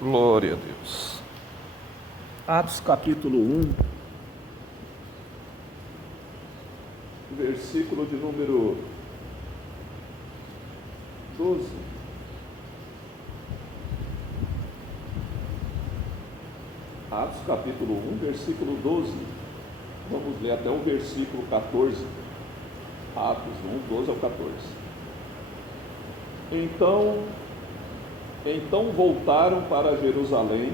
Glória a Deus. Atos capítulo 1, versículo de número 12. Atos capítulo 1, versículo 12. Vamos ler até o versículo 14. Atos 1, 12 ao 14. Então voltaram para Jerusalém,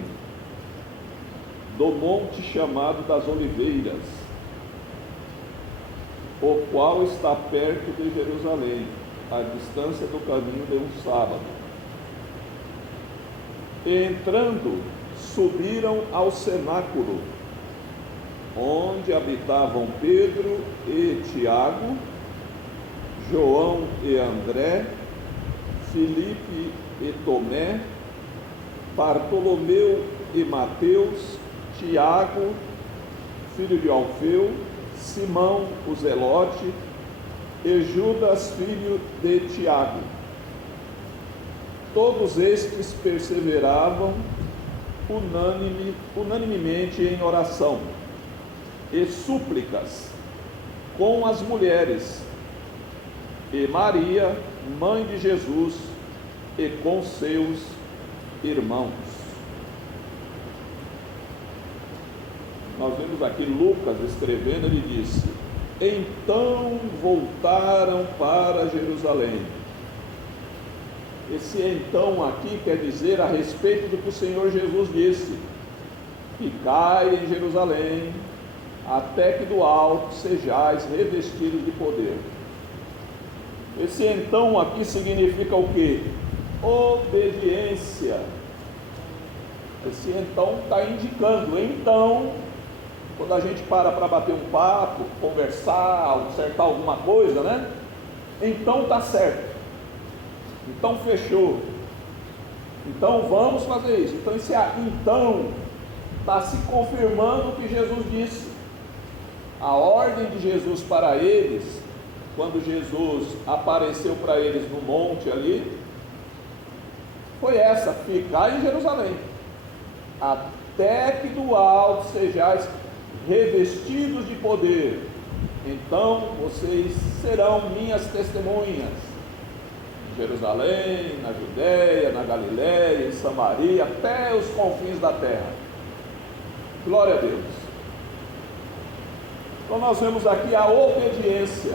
do monte chamado das Oliveiras, o qual está perto de Jerusalém, à distância do caminho de um sábado. E entrando, subiram ao cenáculo, onde habitavam Pedro e Tiago, João e André, Filipe e Tomé, Bartolomeu e Mateus, Tiago, filho de Alfeu, Simão o Zelote e Judas, filho de Tiago. Todos estes perseveravam unanimemente em oração e súplicas com as mulheres e Maria, mãe de Jesus, e com seus irmãos. Nós vemos aqui Lucas escrevendo, ele disse: então voltaram para Jerusalém. Esse então aqui quer dizer a respeito do que o Senhor Jesus disse: ficai em Jerusalém, até que do alto sejais revestidos de poder. Esse então aqui significa o quê? Obediência. Esse então está indicando, então, quando a gente para bater um papo, conversar, acertar alguma coisa, né? Então está certo. Então fechou. Então vamos fazer isso. Então esse então está se confirmando o que Jesus disse. A ordem de Jesus para eles, quando Jesus apareceu para eles no monte ali, foi essa: ficar em Jerusalém, até que do alto sejais revestidos de poder. Então vocês serão minhas testemunhas em Jerusalém, na Judéia, na Galiléia, em Samaria, até os confins da terra. Glória a Deus. Então nós vemos aqui a obediência.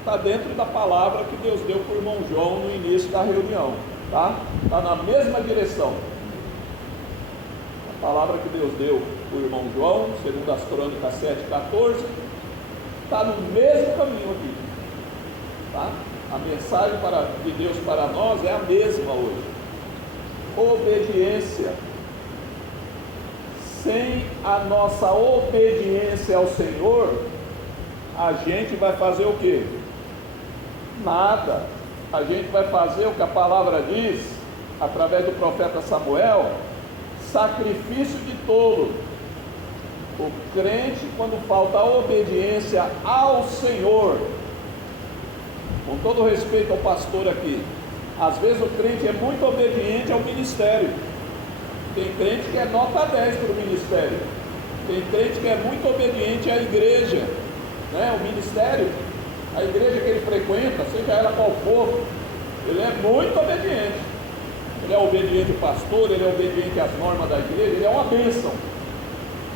Está dentro da palavra que Deus deu para o irmão João no início da reunião, tá? Está na mesma direção. A palavra que Deus deu para o irmão João, segundo as Crônicas 7:14, está no mesmo caminho aqui, tá? A mensagem de Deus para nós é a mesma hoje. Obediência. Sem a nossa obediência ao Senhor, a gente vai fazer o quê? Nada. A gente vai fazer o que a palavra diz, através do profeta Samuel: sacrifício de tolo. O crente, quando falta a obediência ao Senhor, com todo respeito ao pastor aqui, às vezes o crente é muito obediente ao ministério. Tem crente que é nota 10 para o ministério. Tem crente que é muito obediente à igreja, né? O ministério, a igreja que ele frequenta, seja ela qual for, ele é muito obediente. Ele é obediente ao pastor, ele é obediente às normas da igreja, ele é uma bênção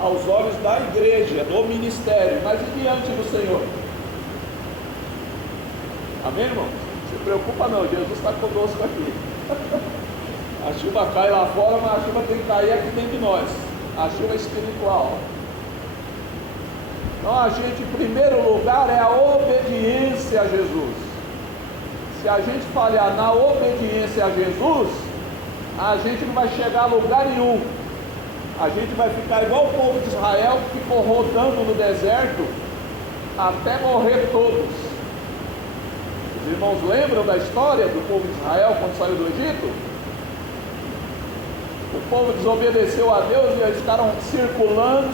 aos olhos da igreja, do ministério, mas e diante do Senhor? Amém, irmão? Não se preocupa não, Jesus está conosco aqui. A chuva cai lá fora, mas a chuva tem que cair aqui dentro de nós. A chuva espiritual. Então a gente, em primeiro lugar, é a obediência a Jesus. Se a gente falhar na obediência a Jesus, a gente não vai chegar a lugar nenhum. A gente vai ficar igual o povo de Israel, que ficou rodando no deserto até morrer todos. Os irmãos lembram da história do povo de Israel quando saiu do Egito? O povo desobedeceu a Deus e eles ficaram circulando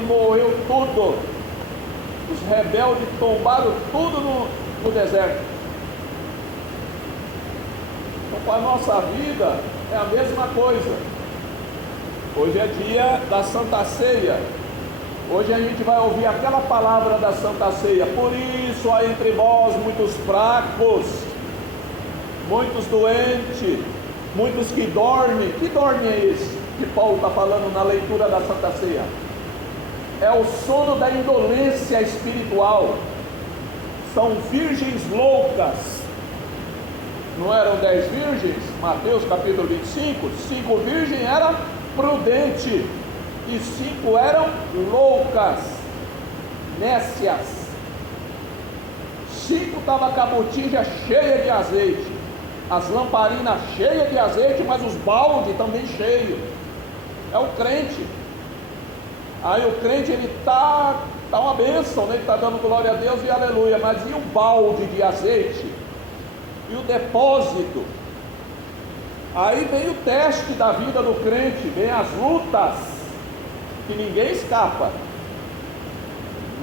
e morreu tudo. Os rebeldes tombaram tudo no deserto. Então, para a nossa vida, É a mesma coisa. Hoje é dia da Santa Ceia. Hoje a gente vai ouvir aquela palavra da Santa Ceia. Por isso há entre vós muitos fracos, muitos doentes, muitos que dormem. Que dorme é esse que Paulo está falando na leitura da Santa Ceia? É o sono da indolência espiritual. São virgens loucas. Não eram 10 virgens? Mateus capítulo 25. 5 virgens eram prudentes e 5 eram loucas, nécias. 5 estavam com a botija cheia de azeite, as lamparinas cheias de azeite, mas os baldes também cheios. É o crente. Aí o crente, ele está uma bênção, né? Ele está dando glória a Deus e aleluia, mas e o balde de azeite? E o depósito? Aí vem o teste da vida do crente, vem as lutas, que ninguém escapa.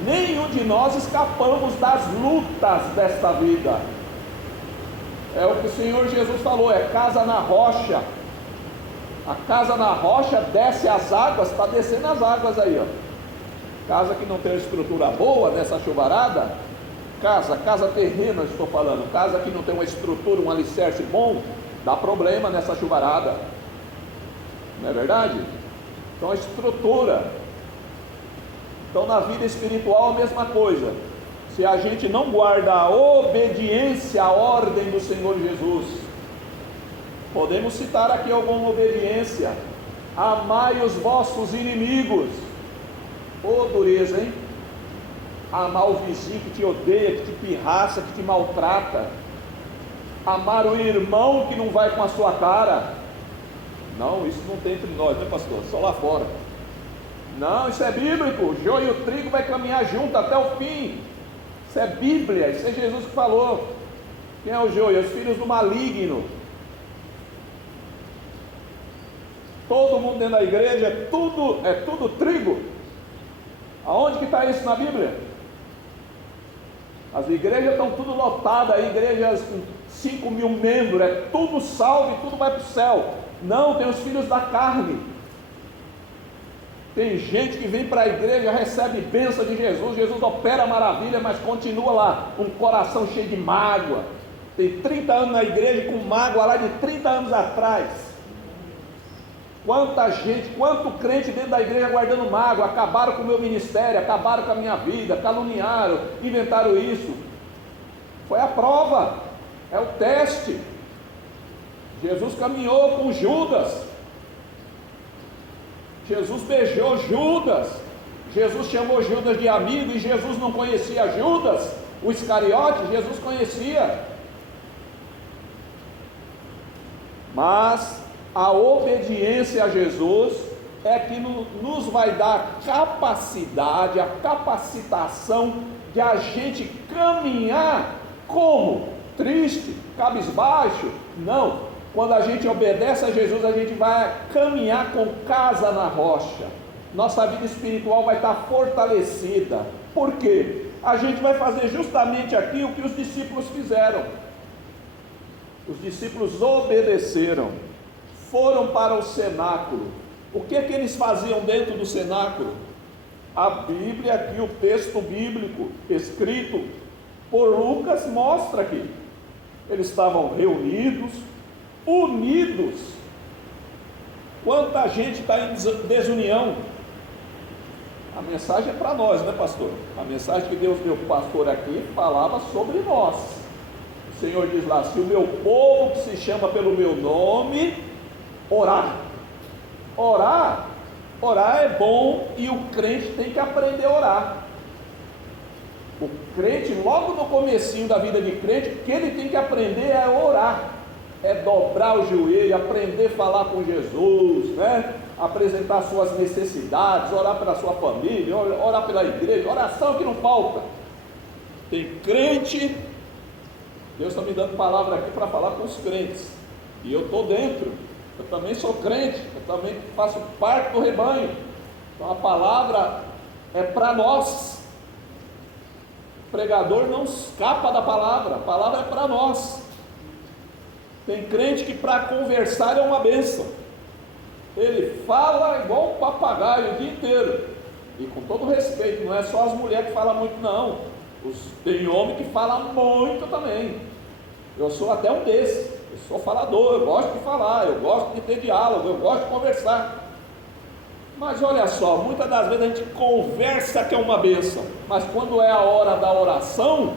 Nenhum de nós escapamos das lutas desta vida. É o que o Senhor Jesus falou, é casa na rocha. A casa na rocha desce as águas, está descendo as águas aí, ó. Casa que não tem uma estrutura boa nessa chuvarada, casa terrena, estou falando, casa que não tem uma estrutura, um alicerce bom, dá problema nessa chuvarada. Não é verdade? Então a estrutura. Então na vida espiritual a mesma coisa. Se a gente não guarda a obediência à ordem do Senhor Jesus, podemos citar aqui alguma obediência. Amai os vossos inimigos. Ô dureza, hein? Amar o vizinho que te odeia, que te pirraça, que te maltrata. Amar o irmão que não vai com a sua cara. Não, isso não tem entre nós, né, pastor? Só lá fora. Não, isso é bíblico. O joio e o trigo vai caminhar junto até o fim. Isso é Bíblia, isso é Jesus que falou. Quem é o joio? Os filhos do maligno. Todo mundo dentro da igreja é tudo trigo. Aonde que está isso na Bíblia? As igrejas estão tudo lotadas, igrejas com 5 mil membros, é tudo salvo e tudo vai para o céu. Não, tem os filhos da carne. Tem gente que vem para a igreja, recebe bênção de Jesus, Jesus opera maravilha, mas continua lá, um coração cheio de mágoa. Tem 30 anos na igreja com mágoa lá de 30 anos atrás. Quanta gente, quanto crente dentro da igreja guardando mágoa, acabaram com o meu ministério, acabaram com a minha vida, caluniaram, inventaram isso. Foi a prova, é o teste. Jesus caminhou com Judas, Jesus beijou Judas, Jesus chamou Judas de amigo e Jesus não conhecia Judas, o Iscariote, Jesus conhecia. Mas a obediência a Jesus é que nos vai dar capacidade, a capacitação de a gente caminhar como? Triste, cabisbaixo? Não. Quando a gente obedece a Jesus, a gente vai caminhar com casa na rocha. Nossa vida espiritual vai estar fortalecida. Por quê? A gente vai fazer justamente aqui o que os discípulos fizeram. Os discípulos obedeceram. Foram para o cenáculo. O que eles faziam dentro do cenáculo? A Bíblia aqui, o texto bíblico escrito por Lucas mostra que eles estavam reunidos, unidos. Quanta gente está em desunião. A mensagem é para nós, né, pastor? A mensagem que Deus deu para o pastor aqui falava sobre nós. O Senhor diz lá: se o meu povo que se chama pelo meu nome orar é bom, e o crente tem que aprender a orar. O crente, logo no comecinho da vida de crente, o que ele tem que aprender é orar, é dobrar o joelho, aprender a falar com Jesus, né? Apresentar suas necessidades, orar pela sua família, orar pela igreja, oração que não falta. Tem crente, Deus está me dando palavra aqui para falar com os crentes, e eu estou dentro. Eu também sou crente, eu também faço parte do rebanho. Então a palavra é para nós. O pregador não escapa da palavra, a palavra é para nós. Tem crente que para conversar é uma bênção. Ele fala igual um papagaio o dia inteiro. E com todo respeito, não é só as mulheres que falam muito, não. Tem homem que fala muito também. Eu sou até um desses. Eu sou falador, eu gosto de falar, eu gosto de ter diálogo, eu gosto de conversar. Mas olha só, muitas das vezes a gente conversa que é uma bênção, mas quando é a hora da oração,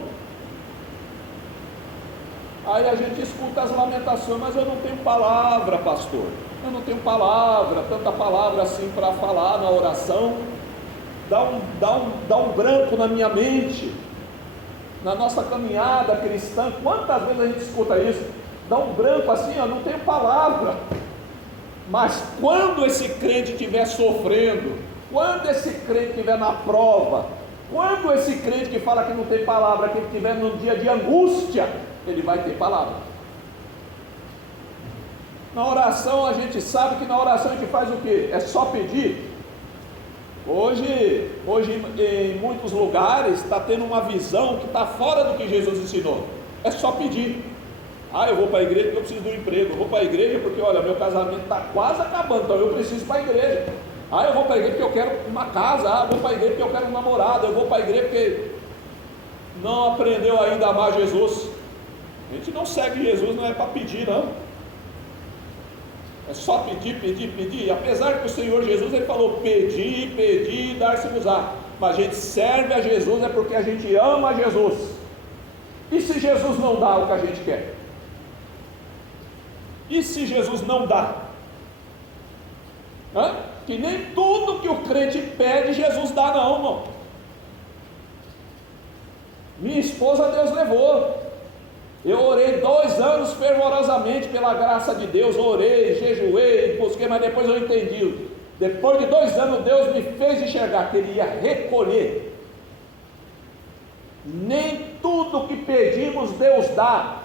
aí a gente escuta as lamentações, mas eu não tenho palavra, pastor, eu não tenho palavra, tanta palavra assim para falar na oração, dá um branco na minha mente. Na nossa caminhada cristã, quantas vezes a gente escuta isso? Dá um branco assim, não tenho palavra. Mas quando esse crente estiver sofrendo, quando esse crente estiver na prova, quando esse crente que fala que não tem palavra, que estiver num dia de angústia, ele vai ter palavra. Na oração a gente sabe que na oração a gente faz o quê? É só pedir. Hoje em muitos lugares está tendo uma visão que está fora do que Jesus ensinou. É só pedir. Eu vou para a igreja porque eu preciso de um emprego. Eu vou para a igreja porque, olha, meu casamento está quase acabando, então eu preciso ir para a igreja. Eu vou para a igreja porque eu quero uma casa. Eu vou para a igreja porque eu quero um namorado. Eu vou para a igreja porque não aprendeu ainda a amar Jesus. A gente não segue Jesus, não é para pedir, não. É só pedir, pedir, pedir. Apesar que o Senhor Jesus, ele falou, pedir, pedir, dar-se-vos-á. Mas a gente serve a Jesus é porque a gente ama a Jesus. E se Jesus não dá o que a gente quer? E se Jesus não dá? Que nem tudo que o crente pede, Jesus dá não, irmão. Minha esposa Deus levou. Eu orei 2 anos fervorosamente pela graça de Deus, orei, jejuei, busquei, mas depois eu entendi. Depois de 2 anos Deus me fez enxergar que Ele ia recolher. Nem tudo que pedimos Deus dá.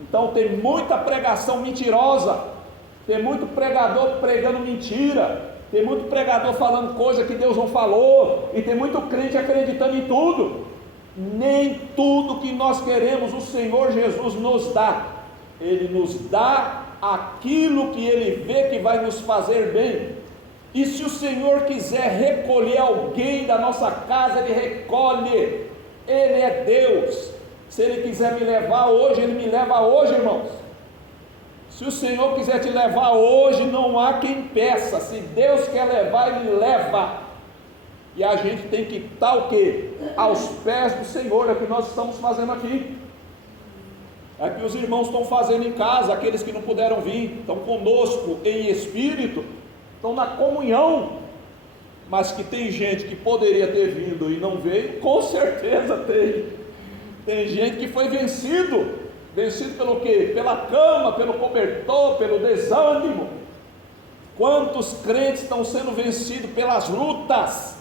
Então tem muita pregação mentirosa, tem muito pregador pregando mentira, tem muito pregador falando coisa que Deus não falou, e tem muito crente acreditando em tudo. Nem tudo que nós queremos o Senhor Jesus nos dá. Ele nos dá aquilo que Ele vê que vai nos fazer bem. E se o Senhor quiser recolher alguém da nossa casa, Ele recolhe. Ele é Deus. Se Ele quiser me levar hoje, Ele me leva hoje, irmãos. Se o Senhor quiser te levar hoje, não há quem peça. Se Deus quer levar, Ele leva. E a gente tem que estar o quê? Aos pés do Senhor. É o que nós estamos fazendo aqui. É o que os irmãos estão fazendo em casa. Aqueles que não puderam vir, estão conosco em espírito, estão na comunhão. Mas que tem gente que poderia ter vindo e não veio, com certeza tem. Tem gente que foi vencido pelo quê? Pela cama, pelo cobertor, pelo desânimo. Quantos crentes estão sendo vencidos pelas lutas?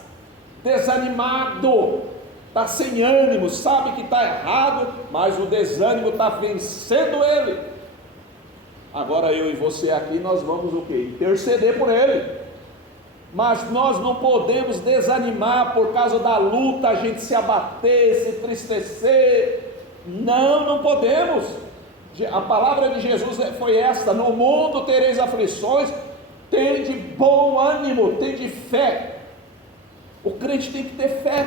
Desanimado, está sem ânimo, sabe que está errado, mas o desânimo está vencendo ele. Agora eu e você aqui, nós vamos o quê? Interceder por ele. Mas nós não podemos desanimar por causa da luta, a gente se abater, se entristecer. Não podemos. A palavra de Jesus foi esta: no mundo tereis aflições, tende bom ânimo, tende fé. O crente tem que ter fé.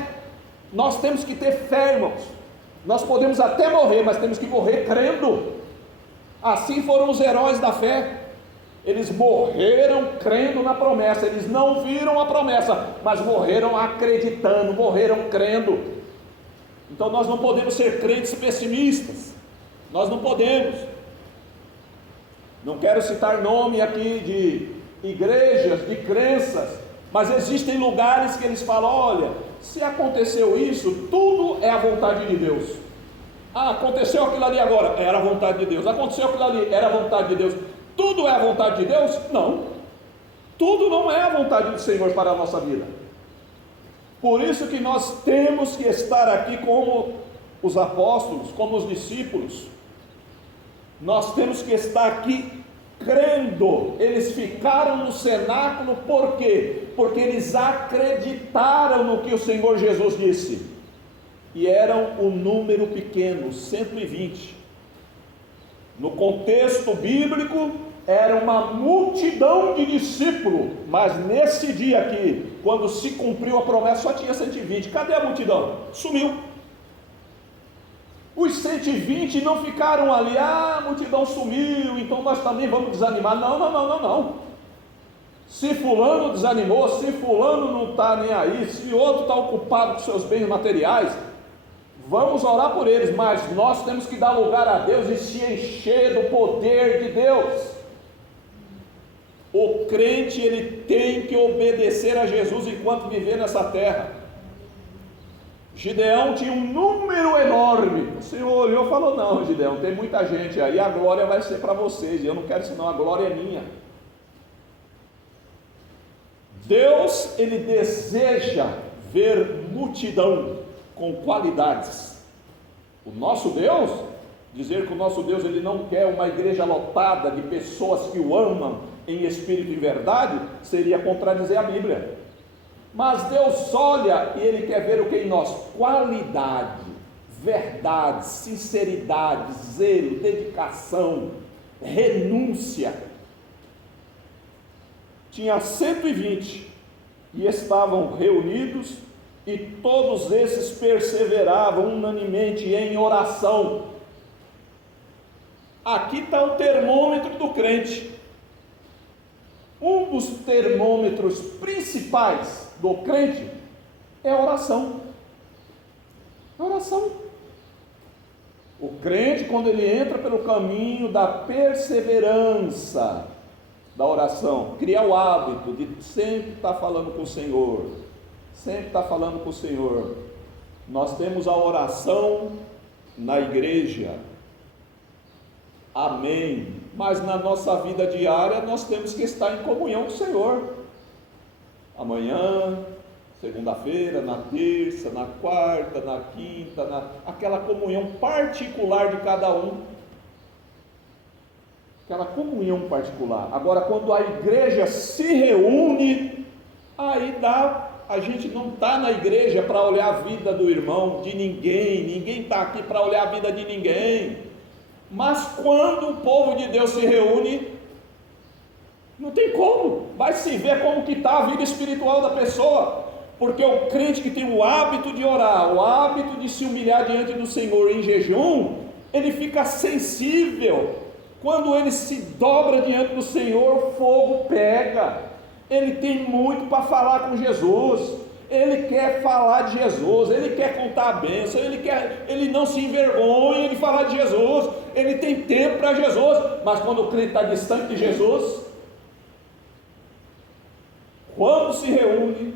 Nós temos que ter fé, irmãos. Nós podemos até morrer, mas temos que morrer crendo. Assim foram os heróis da fé. Eles morreram crendo na promessa. Eles não viram a promessa, mas morreram acreditando, morreram crendo. Então nós não podemos ser crentes pessimistas. Nós não podemos. Não quero citar nome aqui de igrejas, de crenças, mas existem lugares que eles falam: olha, se aconteceu isso, tudo é a vontade de Deus. Aconteceu aquilo ali agora, era a vontade de Deus. Aconteceu aquilo ali, era a vontade de Deus. Tudo é a vontade de Deus? Não. Tudo não é a vontade do Senhor para a nossa vida. Por isso que nós temos que estar aqui como os apóstolos, como os discípulos. Nós temos que estar aqui crendo. Eles ficaram no cenáculo, por quê? Porque eles acreditaram no que o Senhor Jesus disse. E eram um número pequeno, 120. No contexto bíblico, era uma multidão de discípulos, mas nesse dia aqui, quando se cumpriu a promessa, só tinha 120. Cadê a multidão? Sumiu. Os 120 não ficaram ali, a multidão sumiu, então nós também vamos desanimar. Não. Se fulano desanimou, se fulano não está nem aí, se outro está ocupado com seus bens materiais, vamos orar por eles, mas nós temos que dar lugar a Deus e se encher do poder de Deus. O crente, ele tem que obedecer a Jesus enquanto viver nessa terra. Gideão tinha um número enorme. O Senhor olhou e falou: não, Gideão, tem muita gente aí, a glória vai ser para vocês, e eu não quero isso não, a glória é minha. Deus, ele deseja ver multidão com qualidades. O nosso Deus, dizer que o nosso Deus, ele não quer uma igreja lotada de pessoas que o amam em espírito e verdade, seria contradizer a Bíblia. Mas Deus olha e ele quer ver o que em nós? Qualidade, verdade, sinceridade, zelo, dedicação, renúncia. Tinha 120 e estavam reunidos, e todos esses perseveravam unanimemente em oração. Aqui está o termômetro do crente. Um dos termômetros principais do crente é a oração. A oração. O crente, quando ele entra pelo caminho da perseverança, da oração, cria o hábito de sempre estar falando com o Senhor, sempre estar falando com o Senhor. Nós temos a oração na igreja, amém, mas na nossa vida diária nós temos que estar em comunhão com o Senhor, amanhã, segunda-feira, na terça, na quarta, na quinta, aquela comunhão particular de cada um, aquela comunhão particular. Agora, quando a igreja se reúne, aí a gente não está na igreja para olhar a vida do irmão, de ninguém está aqui para olhar a vida de ninguém, mas quando o povo de Deus se reúne, não tem como, vai se ver como que está a vida espiritual da pessoa, porque o crente que tem o hábito de orar, o hábito de se humilhar diante do Senhor em jejum, ele fica sensível. Quando ele se dobra diante do Senhor, o fogo pega. Ele tem muito para falar com Jesus, ele quer falar de Jesus, ele quer contar a bênção, ele não se envergonha de falar de Jesus, ele tem tempo para Jesus. Mas quando o crente está distante de Jesus, quando se reúne,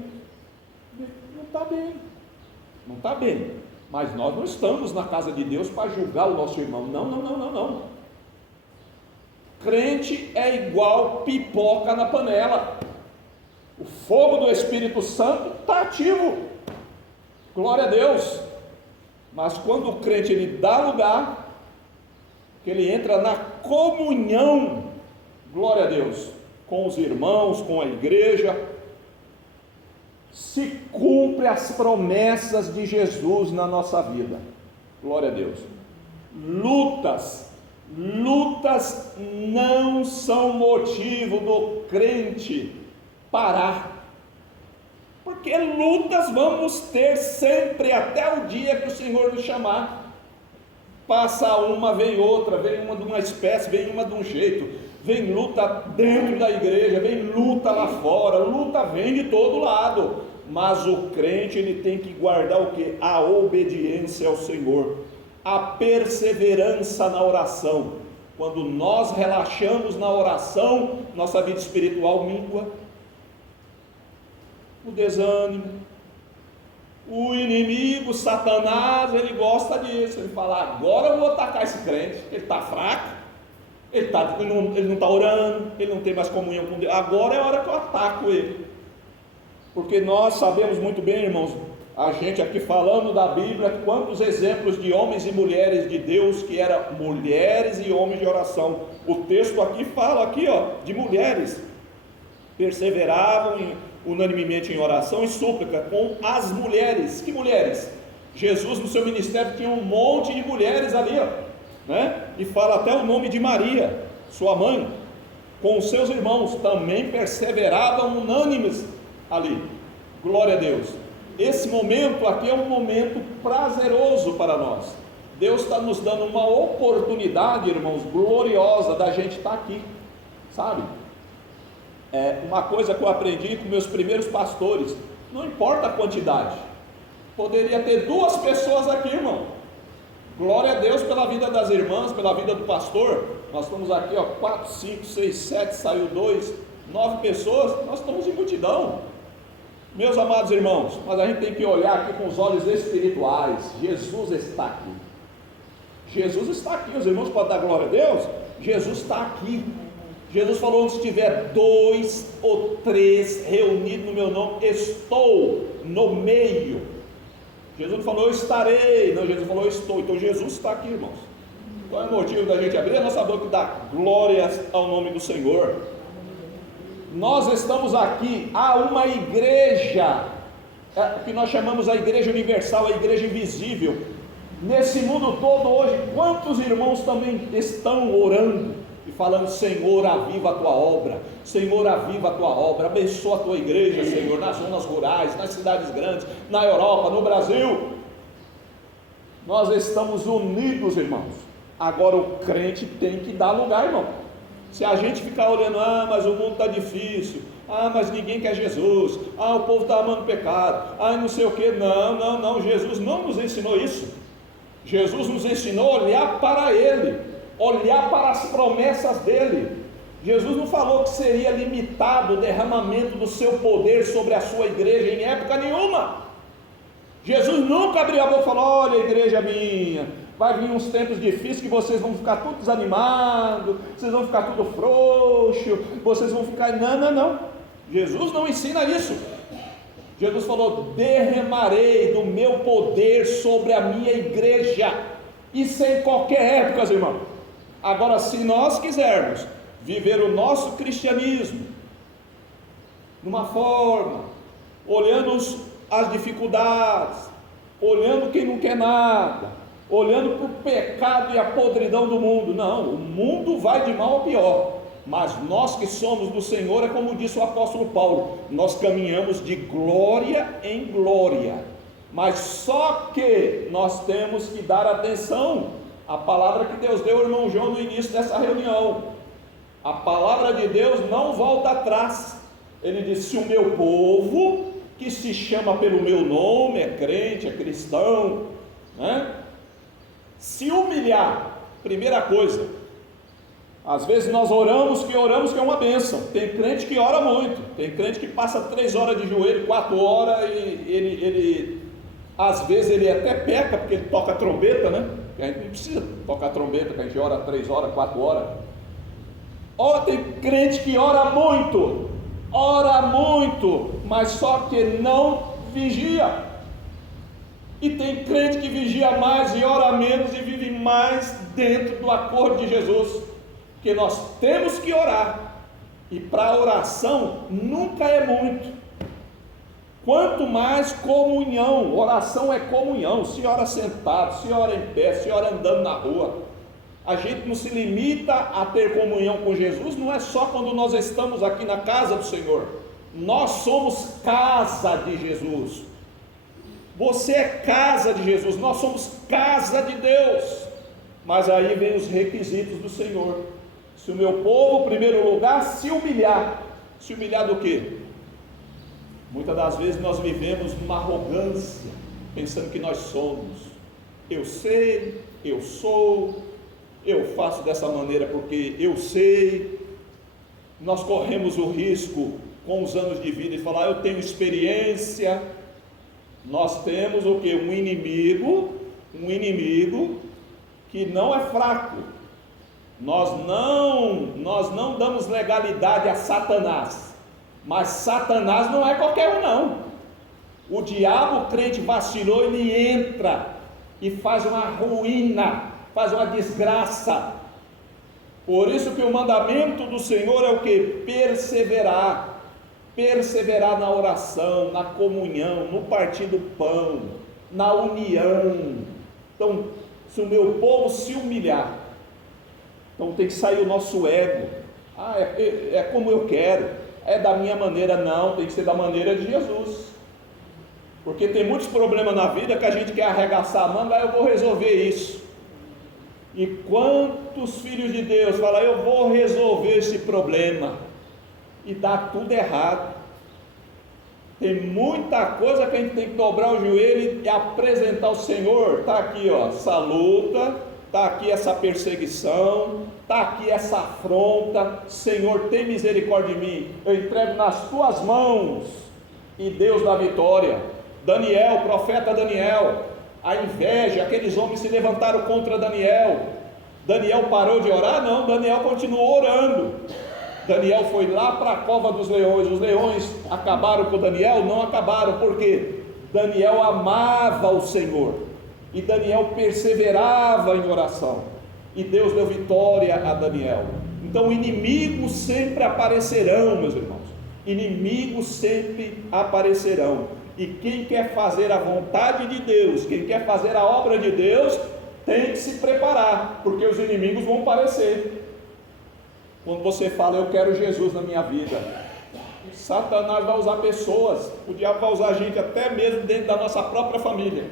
não está bem. Mas nós não estamos na casa de Deus para julgar o nosso irmão, não. Crente é igual pipoca na panela. O fogo do Espírito Santo está ativo, glória a Deus. Mas quando o crente ele dá lugar, que ele entra na comunhão, glória a Deus, com os irmãos, com a igreja, se cumpre as promessas de Jesus na nossa vida, glória a Deus. Lutas não são motivo do crente parar, porque lutas vamos ter sempre, até o dia que o Senhor nos chamar. Passa uma, vem outra, vem uma de uma espécie, vem uma de um jeito, vem luta dentro da igreja, vem luta lá fora, luta vem de todo lado, mas o crente ele tem que guardar o que? A obediência ao Senhor, a perseverança na oração. Quando nós relaxamos na oração, nossa vida espiritual mingua. O desânimo, o inimigo, Satanás, ele gosta disso. Ele fala: agora eu vou atacar esse crente, ele está fraco, ele não está orando, ele não tem mais comunhão com Deus, agora é a hora que eu ataco ele. Porque nós sabemos muito bem, irmãos, a gente aqui falando da Bíblia, quantos exemplos de homens e mulheres de Deus que eram mulheres e homens de oração. O texto aqui fala de mulheres, perseveravam unanimemente em oração e súplica com as mulheres. Que mulheres? Jesus no seu ministério tinha um monte de mulheres ali, né? E fala até o nome de Maria, sua mãe, com os seus irmãos, também perseveravam unânimes ali. Glória a Deus. Esse momento aqui é um momento prazeroso para nós. Deus está nos dando uma oportunidade, irmãos, gloriosa da gente estar aqui, sabe? Uma coisa que eu aprendi com meus primeiros pastores: não importa a quantidade, poderia ter 2 pessoas aqui, irmão. Glória a Deus pela vida das irmãs, pela vida do pastor. Nós estamos aqui, 4, 5, 6, 7, saiu 2, 9 pessoas, nós estamos em multidão, meus amados irmãos. Mas a gente tem que olhar aqui com os olhos espirituais. Jesus está aqui. Jesus está aqui. Os irmãos podem dar glória a Deus? Jesus está aqui. Jesus falou: onde estiver 2 ou 3 reunidos no meu nome, estou no meio. Jesus não falou eu estarei, não, Jesus falou eu estou. Então Jesus está aqui, irmãos. Qual é o motivo da gente abrir a nossa boca e dar glórias ao nome do Senhor? Nós estamos aqui, há uma igreja, que nós chamamos a igreja universal, a igreja invisível. Nesse mundo todo hoje, quantos irmãos também estão orando e falando: Senhor, aviva a tua obra, Senhor, aviva a tua obra, abençoa a tua igreja, Senhor, nas zonas rurais, nas cidades grandes, na Europa, no Brasil. Nós estamos unidos, irmãos. Agora o crente tem que dar lugar, irmão. Se a gente ficar olhando: mas o mundo está difícil, mas ninguém quer Jesus, o povo está amando pecado, não sei o que, não, Jesus não nos ensinou isso. Jesus nos ensinou a olhar para Ele, olhar para as promessas dEle. Jesus não falou que seria limitado o derramamento do seu poder sobre a sua igreja em época nenhuma. Jesus nunca abriu a boca e falou: olha, igreja minha, vai vir uns tempos difíceis que vocês vão ficar tudo desanimados, vocês vão ficar tudo frouxo, vocês vão ficar... Não, Jesus não ensina isso. Jesus falou: derramarei do meu poder sobre a minha igreja. Isso em qualquer época, irmão. Agora, se nós quisermos viver o nosso cristianismo numa forma, olhando as dificuldades, olhando quem não quer nada, olhando para o pecado e a podridão do mundo, não, o mundo vai de mal a pior. Mas nós que somos do Senhor, é como disse o apóstolo Paulo, nós caminhamos de glória em glória. Mas só que nós temos que dar atenção à palavra que Deus deu ao irmão João no início dessa reunião. A palavra de Deus não volta atrás. Ele disse: se o meu povo, que se chama pelo meu nome, é crente, é cristão, né, se humilhar, primeira coisa. Às vezes nós oramos que é uma bênção. Tem crente que ora muito, tem crente que passa 3 horas de joelho, 4 horas, e ele às vezes ele até peca, porque ele toca trombeta, né? A gente não precisa tocar trombeta, que a gente ora 3 horas, 4 horas. Tem crente que ora muito, mas só que não vigia. E tem crente que vigia mais e ora menos e vive mais dentro do acordo de Jesus. Porque nós temos que orar, e para a oração nunca é muito, quanto mais comunhão. Oração é comunhão. Se ora sentado, se ora em pé, se ora andando na rua. A gente não se limita a ter comunhão com Jesus, não é só quando nós estamos aqui na casa do Senhor. Nós somos casa de Jesus. Você é casa de Jesus, nós somos casa de Deus. Mas aí vem os requisitos do Senhor. Se o meu povo, em primeiro lugar, se humilhar do quê? Muitas das vezes nós vivemos numa arrogância, pensando que nós somos. Eu sei, eu sou, eu faço dessa maneira porque eu sei. Nós corremos o risco com os anos de vida de falar: eu tenho experiência. Nós temos o quê? Um inimigo que não é fraco. Nós não damos legalidade a Satanás, mas Satanás não é qualquer um, não. O diabo, o crente vacilou, ele entra e faz uma ruína, faz uma desgraça. Por isso que o mandamento do Senhor é o que? Perseverar na oração, na comunhão, no partir do pão, na união. Então, se o meu povo se humilhar. Então tem que sair o nosso ego. É como eu quero, é da minha maneira. Não, tem que ser da maneira de Jesus. Porque tem muitos problemas na vida que a gente quer arregaçar a manga, eu vou resolver isso. E quantos filhos de Deus falam, eu vou resolver esse problema, e dá tudo errado. Tem muita coisa que a gente tem que dobrar o joelho e apresentar ao Senhor. Está aqui, essa luta, está aqui essa perseguição, está aqui essa afronta. Senhor, tem misericórdia de mim, eu entrego nas tuas mãos, e Deus dá vitória. Daniel, profeta Daniel, a inveja, aqueles homens se levantaram contra Daniel. Daniel parou de orar? Não, Daniel continuou orando. Daniel foi lá para a cova dos leões. Os leões acabaram com Daniel? Não acabaram, porque Daniel amava o Senhor, e Daniel perseverava em oração, e Deus deu vitória a Daniel. Então inimigos sempre aparecerão, meus irmãos, inimigos sempre aparecerão, e quem quer fazer a vontade de Deus, quem quer fazer a obra de Deus, tem que se preparar, porque os inimigos vão aparecer. Quando você fala, eu quero Jesus na minha vida, Satanás vai usar pessoas, o diabo vai usar a gente até mesmo dentro da nossa própria família.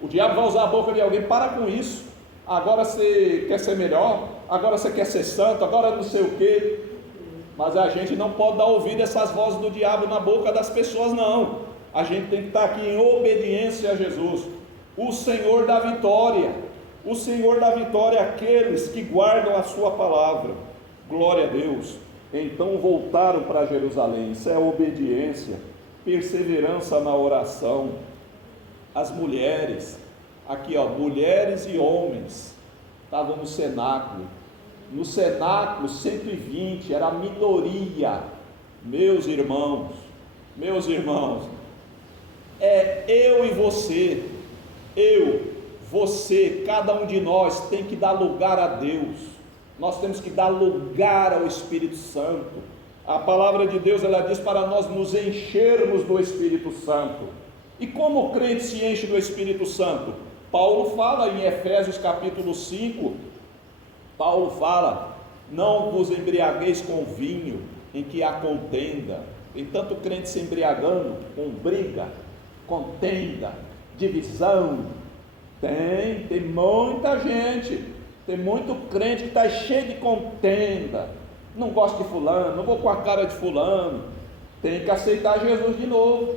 O diabo vai usar a boca de alguém, para com isso, agora você quer ser melhor, agora você quer ser santo, agora não sei o que. Mas a gente não pode dar ouvido a essas vozes do diabo na boca das pessoas, não. A gente tem que estar aqui em obediência a Jesus. O Senhor dá vitória, o Senhor dá vitória àqueles que guardam a sua palavra. Glória a Deus. Então voltaram para Jerusalém. Isso é obediência, perseverança na oração. As mulheres, aqui mulheres e homens, estavam no cenáculo. No cenáculo 120, era a minoria. Meus irmãos, é eu e você, você, cada um de nós tem que dar lugar a Deus. Nós temos que dar lugar ao Espírito Santo. A palavra de Deus, ela diz para nós nos enchermos do Espírito Santo. E como o crente se enche do Espírito Santo? Paulo fala em Efésios capítulo 5, Paulo fala, não vos embriagueis com vinho, em que há contenda. Tem tanto crente se embriagando com briga, contenda, divisão. Tem muita gente. Tem muito crente que está cheio de contenda, não gosta de fulano, não vou com a cara de fulano. Tem que aceitar Jesus de novo.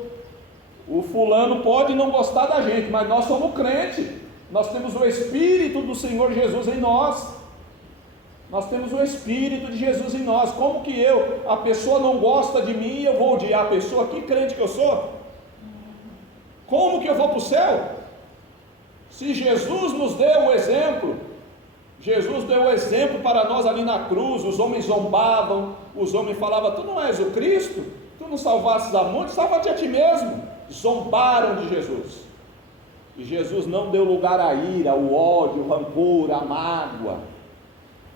O fulano pode não gostar da gente, mas nós somos crente, nós temos o Espírito do Senhor Jesus em nós, temos o Espírito de Jesus em nós. Como que a pessoa não gosta de mim e eu vou odiar a pessoa? Que crente que eu sou? Como que eu vou para o céu? Se Jesus nos deu o exemplo, Jesus deu o exemplo para nós ali na cruz. Os homens zombavam, os homens falavam, tu não és o Cristo? Tu não salvastes a muitos? Salva-te a ti mesmo. Zombaram de Jesus, e Jesus não deu lugar à ira, ao ódio, ao rancor, à mágoa.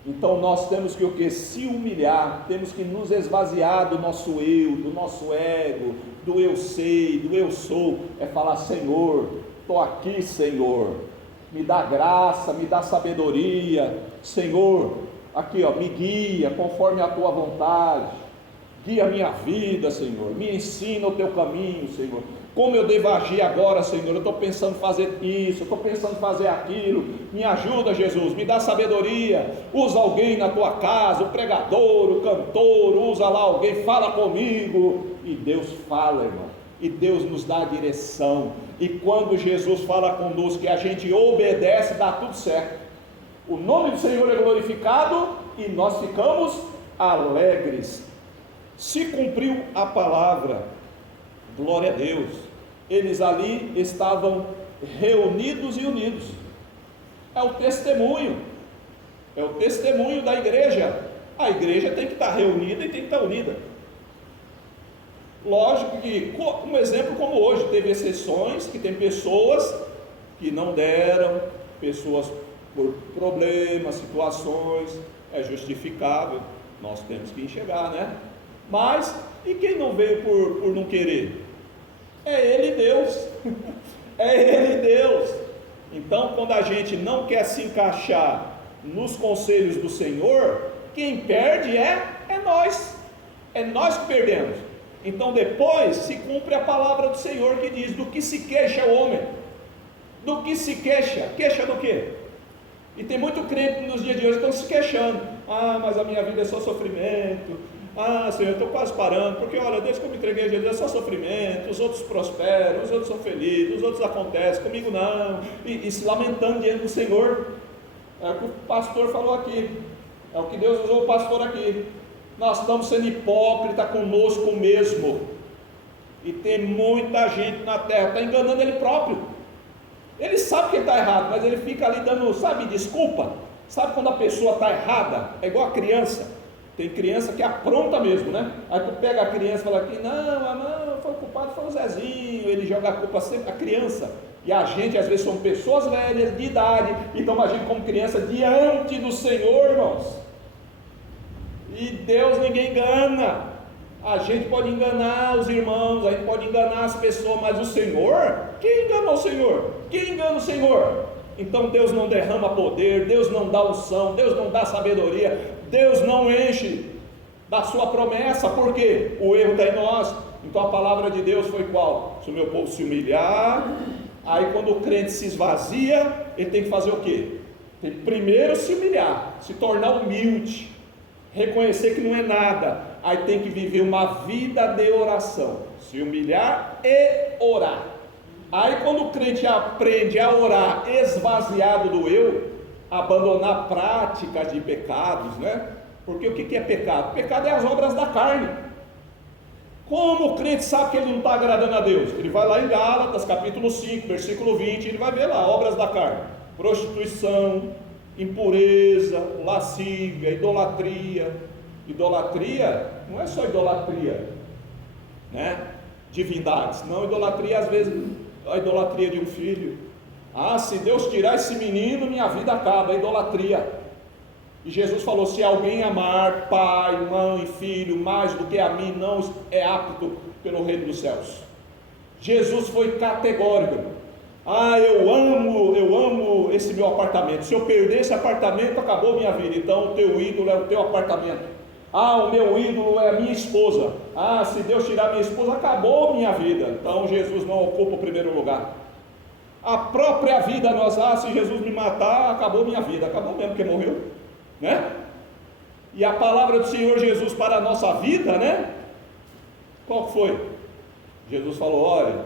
Então nós temos que o que? Se humilhar, temos que nos esvaziar do nosso eu, do nosso ego, do eu sei, do eu sou. É falar, Senhor, estou aqui, Senhor, me dá graça, me dá sabedoria, Senhor, aqui me guia conforme a tua vontade, guia a minha vida, Senhor, me ensina o teu caminho, Senhor, como eu devo agir agora, Senhor, eu estou pensando em fazer isso, eu estou pensando em fazer aquilo, me ajuda, Jesus, me dá sabedoria, usa alguém na tua casa, o pregador, o cantor, usa lá alguém, fala comigo, e Deus fala, irmão, e Deus nos dá a direção, e quando Jesus fala conosco, que a gente obedece, dá tudo certo, o nome do Senhor é glorificado, e nós ficamos alegres. Se cumpriu a palavra, glória a Deus. Eles ali estavam reunidos e unidos. É o testemunho da igreja. A igreja tem que estar reunida e tem que estar unida. Lógico que, um exemplo como hoje, teve exceções, que tem pessoas que não deram, pessoas por problemas, situações, é justificável, nós temos que enxergar, né? Mas, e quem não veio por não querer? É Ele Deus, é Ele Deus. Então, quando a gente não quer se encaixar nos conselhos do Senhor, quem perde é nós que perdemos. Então depois se cumpre a palavra do Senhor que diz: do que se queixa o homem? Do que se queixa? Queixa do quê? E tem muito crente nos dias de hoje que estão se queixando: mas a minha vida é só sofrimento, Senhor, eu estou quase parando, porque olha, desde que eu me entreguei a Jesus é só sofrimento, os outros prosperam, os outros são felizes, os outros acontecem, comigo não, e se lamentando diante do Senhor. É o que o pastor falou aqui, é o que Deus usou o pastor aqui. Nós estamos sendo hipócritas conosco mesmo, e tem muita gente na terra, está enganando ele próprio. Ele sabe que ele está errado, mas ele fica ali dando, desculpa. Sabe quando a pessoa está errada? É igual a criança. Tem criança que apronta mesmo, né? Aí tu pega a criança e fala aqui: não, foi o culpado, foi o Zezinho. Ele joga a culpa sempre a criança. E a gente, às vezes, somos pessoas velhas, de idade, e estamos agindo como criança diante do Senhor, irmãos. E Deus ninguém engana. A gente pode enganar os irmãos, a gente pode enganar as pessoas, mas o Senhor, quem engana o Senhor? Quem engana o Senhor? Então Deus não derrama poder, Deus não dá unção, Deus não dá sabedoria, Deus não enche da sua promessa, porque o erro está em nós. Então a palavra de Deus foi qual? Se o meu povo se humilhar, aí quando o crente se esvazia, ele tem que fazer o quê? Tem que primeiro se humilhar, se tornar humilde, reconhecer que não é nada, aí tem que viver uma vida de oração, se humilhar e orar. Aí quando o crente aprende a orar esvaziado do eu, abandonar práticas de pecados, né? Porque o que é pecado? Pecado é as obras da carne. Como o crente sabe que ele não está agradando a Deus? Ele vai lá em Gálatas, capítulo 5, versículo 20, ele vai ver lá, obras da carne: prostituição, impureza, lascívia, idolatria. Idolatria não é só idolatria, né? Divindades, não, idolatria às vezes, a idolatria de um filho. Se Deus tirar esse menino, minha vida acaba, a idolatria. E Jesus falou: se alguém amar pai, mãe, filho mais do que a mim, não é apto pelo reino dos céus. Jesus foi categórico: eu amo esse meu apartamento, se eu perder esse apartamento, acabou minha vida. Então o teu ídolo é o teu apartamento. O meu ídolo é a minha esposa. Se Deus tirar minha esposa, acabou minha vida. Então Jesus não ocupa o primeiro lugar. A própria vida nós, se Jesus me matar, acabou minha vida. Acabou mesmo, porque morreu, né? E a palavra do Senhor Jesus para a nossa vida, né? Qual foi? Jesus falou: olha,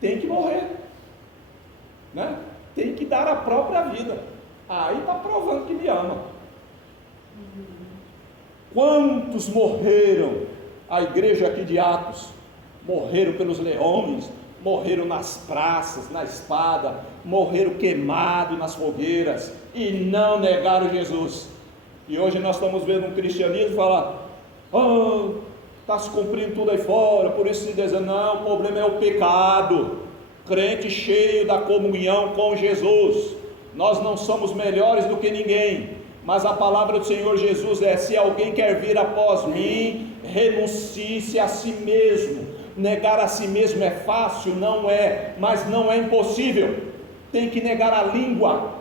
tem que morrer, né? Tem que dar a própria vida. Aí está provando que me ama. Quantos morreram? A igreja aqui de Atos morreram pelos leões, morreram nas praças, na espada, morreram queimados nas fogueiras e não negaram Jesus. E hoje nós estamos vendo um cristianismo falar: está se cumprindo tudo aí fora, por isso se diz, não, o problema é o pecado. Crente cheio da comunhão com Jesus, nós não somos melhores do que ninguém, mas a palavra do Senhor Jesus é: se alguém quer vir após mim, renuncie-se a si mesmo. Negar a si mesmo é fácil? Não é, mas não é impossível. Tem que negar a língua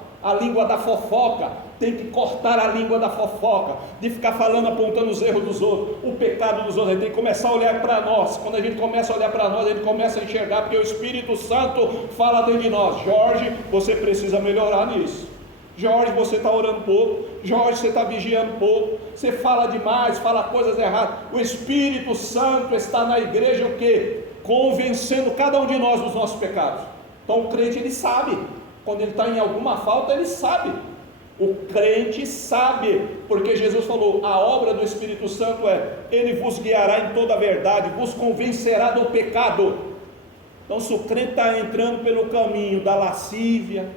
da fofoca, tem que cortar a língua da fofoca, de ficar falando, apontando os erros dos outros, o pecado dos outros. A gente tem que começar a olhar para nós. Quando a gente começa a olhar para nós, a gente começa a enxergar, porque o Espírito Santo fala dentro de nós: Jorge, você precisa melhorar nisso. Jorge, você está orando pouco. Jorge, você está vigiando pouco. Você fala demais, fala coisas erradas. O Espírito Santo está na igreja o quê? Convencendo cada um de nós dos nossos pecados. Então o crente, ele sabe, quando ele está em alguma falta, ele sabe. O crente sabe, porque Jesus falou: a obra do Espírito Santo ele vos guiará em toda a verdade, vos convencerá do pecado. Então se o crente está entrando pelo caminho da lascívia,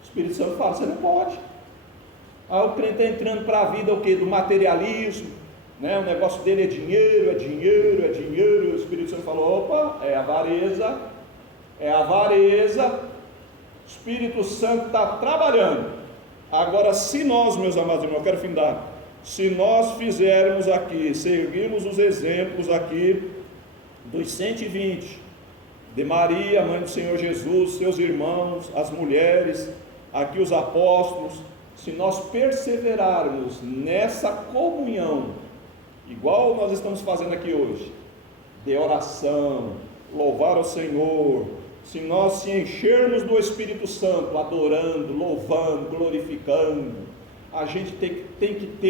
o Espírito Santo fala: você não pode. O crente está entrando para a vida o quê? Do materialismo, né? O negócio dele é dinheiro, é dinheiro, é dinheiro. O Espírito Santo falou: opa, é avareza. O Espírito Santo está trabalhando. Agora, se nós, meus amados irmãos, eu quero findar, se nós fizermos aqui, seguirmos os exemplos aqui dos 120, de Maria, mãe do Senhor Jesus, seus irmãos, as mulheres, aqui os apóstolos, se nós perseverarmos nessa comunhão, igual nós estamos fazendo aqui hoje, de oração, louvar ao Senhor, se nós se enchermos do Espírito Santo, adorando, louvando, glorificando, a gente tem que ter